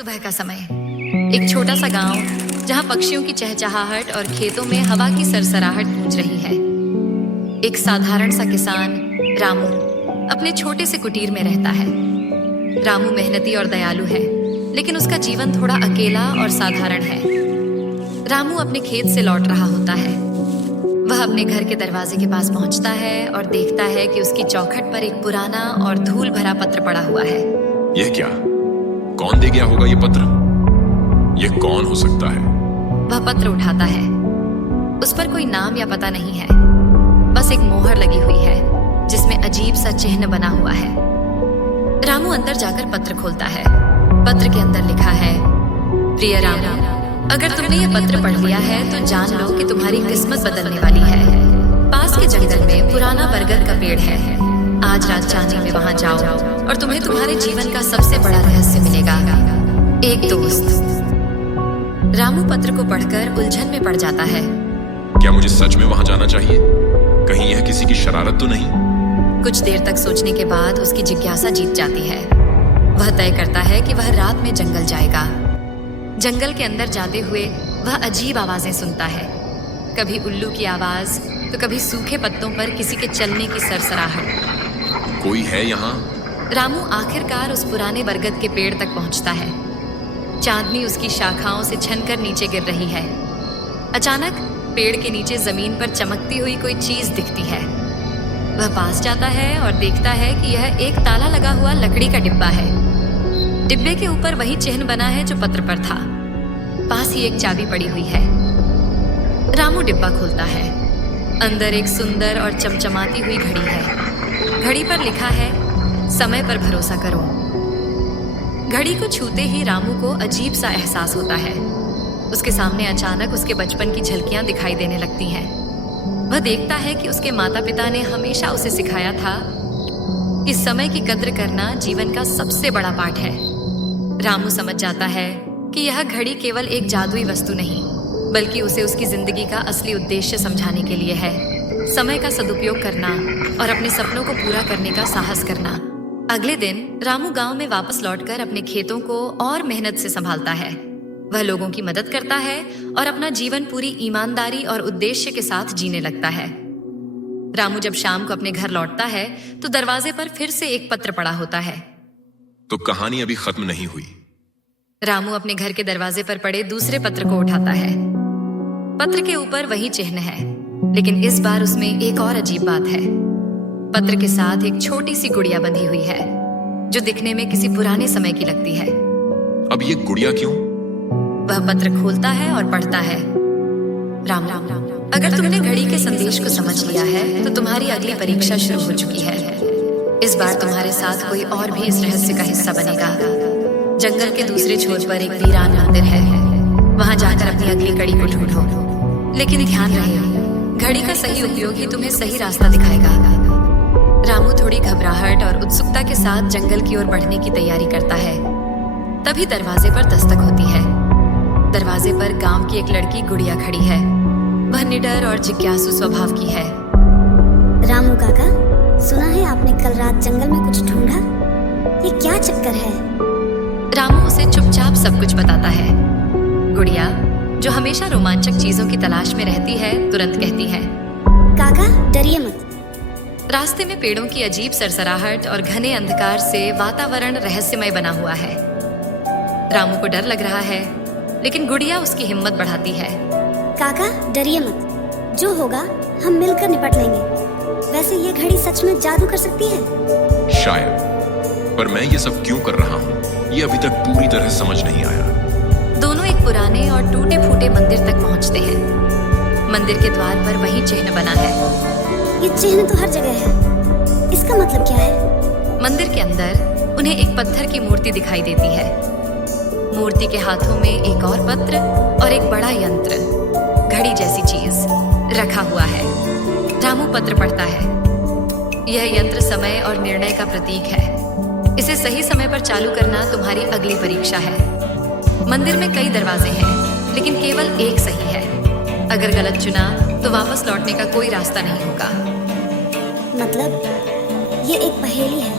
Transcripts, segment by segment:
सुबह का समय एक छोटा सा गांव जहां पक्षियों की चहचहाहट और खेतों में हवा की सरसराहट गूंज रही है। एक साधारण सा किसान रामू अपने छोटे से कुटीर में रहता है। रामू मेहनती और दयालु है, लेकिन उसका जीवन थोड़ा अकेला और साधारण है। रामू अपने खेत से लौट रहा होता है। वह अपने घर के दरवाजे के पास पहुंचता है और देखता है कि उसकी चौखट पर एक पुराना और धूल भरा पत्र पड़ा हुआ है। यह क्या? कौन दे गया होगा ये पत्र? यह कौन हो सकता है? वह पत्र उठाता है। उस पर कोई नाम या पता नहीं है, बस एक मोहर लगी हुई है जिसमें अजीब सा चिन्ह बना हुआ है। रामू अंदर जाकर पत्र खोलता है। पत्र के अंदर लिखा है, प्रिय रामू, अगर तुमने ये पत्र पढ़ लिया है तो जान लो कि तुम्हारी किस्मत बदलने वाली है। पास के जंगल में पुराना बरगद का पेड़ है। आज रात चांदनी में वहां जाओ और तुम्हें तुम्हारे जीवन का सबसे बड़ा रहस्य मिलेगा, एक दोस्त। रामू पत्र को पढ़कर उलझन में पड़ जाता है। क्या मुझे सच में वहां जाना चाहिए? कहीं यह किसी की शरारत तो नहीं? कुछ देर तक सोचने के बाद उसकी जिज्ञासा जीत जाती है। वह तय करता है कि वह रात में जंगल जाएगा। जंगल के अंदर जाते हुए वह अजीब आवाजें सुनता है, कभी उल्लू की आवाज तो कभी सूखे पत्तों पर किसी के चलने की सरसराहट। कोई है यहाँ? रामू आखिरकार उस पुराने बरगद के पेड़ तक पहुंचता है। चांदनी उसकी शाखाओं से छनकर नीचे गिर रही है। अचानक पेड़ के नीचे जमीन पर चमकती हुई कोई चीज दिखती है। वह पास जाता है और देखता है कि यह एक ताला लगा हुआ लकड़ी का डिब्बा है। डिब्बे के ऊपर वही चिन्ह बना है जो पत्र पर था। पास ही एक चाबी पड़ी हुई है। रामू डिब्बा खोलता है। अंदर एक सुंदर और चमचमाती हुई घड़ी है। घड़ी पर लिखा है, समय पर भरोसा करो। घड़ी को छूते ही रामू को अजीब सा एहसास होता है। उसके सामने अचानक उसके बचपन की झलकियां दिखाई देने लगती हैं। वह देखता है कि उसके माता पिता ने हमेशा उसे सिखाया था कि समय की कद्र करना जीवन का सबसे बड़ा पाठ है। रामू समझ जाता है कि यह घड़ी केवल एक जादुई वस्तु नहीं, बल्कि उसे उसकी जिंदगी का असली उद्देश्य समझाने के लिए है, समय का सदुपयोग करना और अपने सपनों को पूरा करने का साहस करना। अगले दिन रामू गांव में वापस लौटकर अपने खेतों को और मेहनत से संभालता है। वह लोगों की मदद करता है और अपना जीवन पूरी ईमानदारी और उद्देश्य के साथ जीने लगता है। रामू जब शाम को अपने घर लौटता है तो दरवाजे पर फिर से एक पत्र पड़ा होता है। तो कहानी अभी खत्म नहीं हुई। रामू अपने घर के दरवाजे पर पड़े दूसरे पत्र को उठाता है। पत्र के ऊपर वही चिन्ह है, लेकिन इस बार उसमें एक और अजीब बात है। पत्र के साथ एक छोटी सी गुड़िया बंधी हुई है, जो दिखने में किसी पुराने समय की लगती है। अब ये गुड़िया क्यों? वह पत्र खोलता है और पढ़ता है, राम राम राम, अगर तुमने घड़ी के संदेश को समझ लिया है तो तुम्हारी अगली परीक्षा शुरू हो चुकी है। इस बार तुम्हारे साथ कोई और भी इस रहस्य का हिस्सा बनेगा। जंगल के दूसरे छोर पर एक वीरान मंदिर है। वहां जाकर अपनी अगली कड़ी को ढूंढो, लेकिन ध्यान रहे, घड़ी का सही उपयोग ही तुम्हें सही रास्ता दिखाएगा। रामू थोड़ी घबराहट और उत्सुकता के साथ जंगल की ओर बढ़ने की तैयारी करता है। तभी दरवाजे पर दस्तक होती है। दरवाजे पर गांव की एक लड़की गुड़िया खड़ी है। वह निडर और जिज्ञासु स्वभाव की है। रामू काका, सुना है आपने कल रात जंगल में कुछ ढूंढा? ये क्या चक्कर है? रामू उसे चुपचाप सब कुछ बताता है। गुड़िया, जो हमेशा रोमांचक चीजों की तलाश में रहती है, तुरंत कहती है, काका डरिए मत। रास्ते में पेड़ों की अजीब सरसराहट और घने अंधकार से वातावरण रहस्यमय बना हुआ है। रामू को डर लग रहा है, लेकिन गुड़िया उसकी हिम्मत बढ़ाती है। काका डरिए मत, जो होगा हम मिलकर निपट लेंगे। वैसे ये घड़ी सच में जादू कर सकती है? शायद, पर मैं ये सब क्यों कर रहा हूँ, ये अभी तक पूरी तरह समझ नहीं आया। दोनों एक पुराने और टूटे फूटे मंदिर तक पहुँचते हैं। मंदिर के द्वार पर वही चिन्ह बना है। ये चिन्ह तो हर जगह है, इसका मतलब क्या है? मंदिर के अंदर उन्हें एक पत्थर की मूर्ति दिखाई देती है। मूर्ति के हाथों में एक और पत्र और एक बड़ा यंत्र, घड़ी जैसी चीज रखा हुआ है। रामू पत्र पढ़ता है। यह यंत्र समय और निर्णय का प्रतीक है। इसे सही समय पर चालू करना तुम्हारी अगली परीक्षा है। मंदिर में कई दरवाजे हैं, लेकिन केवल एक सही है। अगर गलत चुना तो वापस लौटने का कोई रास्ता नहीं होगा। मतलब ये एक पहेली है,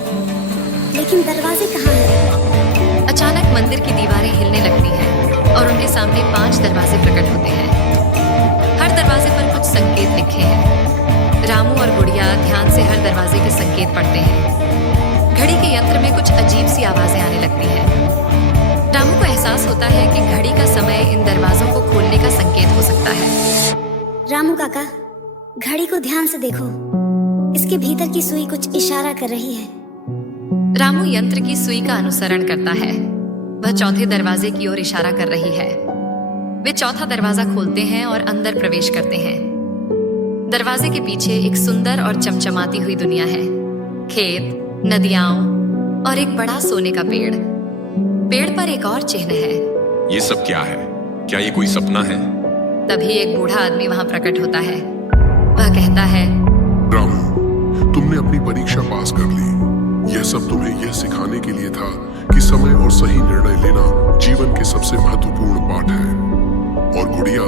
लेकिन दरवाजे कहाँ हैं? अचानक मंदिर की दीवारें हिलने लगती हैं और उनके सामने 5 दरवाजे प्रकट होते हैं। हर दरवाजे पर कुछ संकेत लिखे हैं। रामू और गुड़िया ध्यान से हर दरवाजे के संकेत पढ़ते हैं। घड़ी के यंत्र में कुछ अजीब सी आवाजें आने लगती हैं। रामू को एहसास होता है कि घड़ी का समय इन दरवाजों को खोलने का संकेत हो सकता है। रामू काका, घड़ी को ध्यान से देखो। इसके भीतर की सुई कुछ इशारा कर रही है। रामू यंत्र की सुई का अनुसरण करता है। वह चौथे दरवाजे की ओर इशारा कर रही है। वे चौथा दरवाजा खोलते हैं और अंदर प्रवेश करते हैं। दरवाजे के पीछे एक सुंदर और चमचमाती हुई दुनिया है। खेत, नदियां और एक बड़ा सोने का पेड़। पेड़ पर एक और चिन्ह है। ये सब क्या है? क्या ये कोई सपना है? तभी एक बूढ़ा आदमी वहां प्रकट होता है। वह कहता है, रामू, तुमने अपनी परीक्षा पास कर ली। यह सब तुम्हें यह सिखाने के लिए था कि समय और सही निर्णय लेना जीवन के सबसे महत्वपूर्ण पाठ है। और गुड़िया,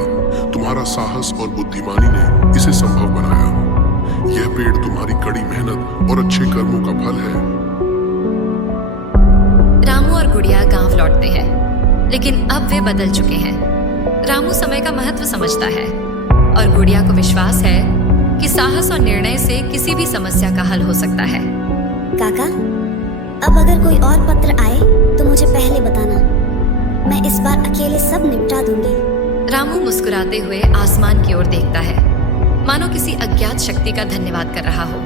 तुम्हारा साहस और बुद्धिमानी ने इसे संभव बनाया। यह पेड़ तुम्हारी कड़ी मेहनत और अच्छे कर्मों का फल है। रामू और गुड़िया गांव लौटते हैं, लेकिन अब वे बदल चुके हैं। रामू समय का महत्व समझता है और गुड़िया को विश्वास है कि साहस और निर्णय से किसी भी समस्या का हल हो सकता है। काका, अब अगर कोई और पत्र आए तो मुझे पहले बताना। मैं इस बार अकेले सब निपटा दूंगी। रामू मुस्कुराते हुए आसमान की ओर देखता है, मानो किसी अज्ञात शक्ति का धन्यवाद कर रहा हो।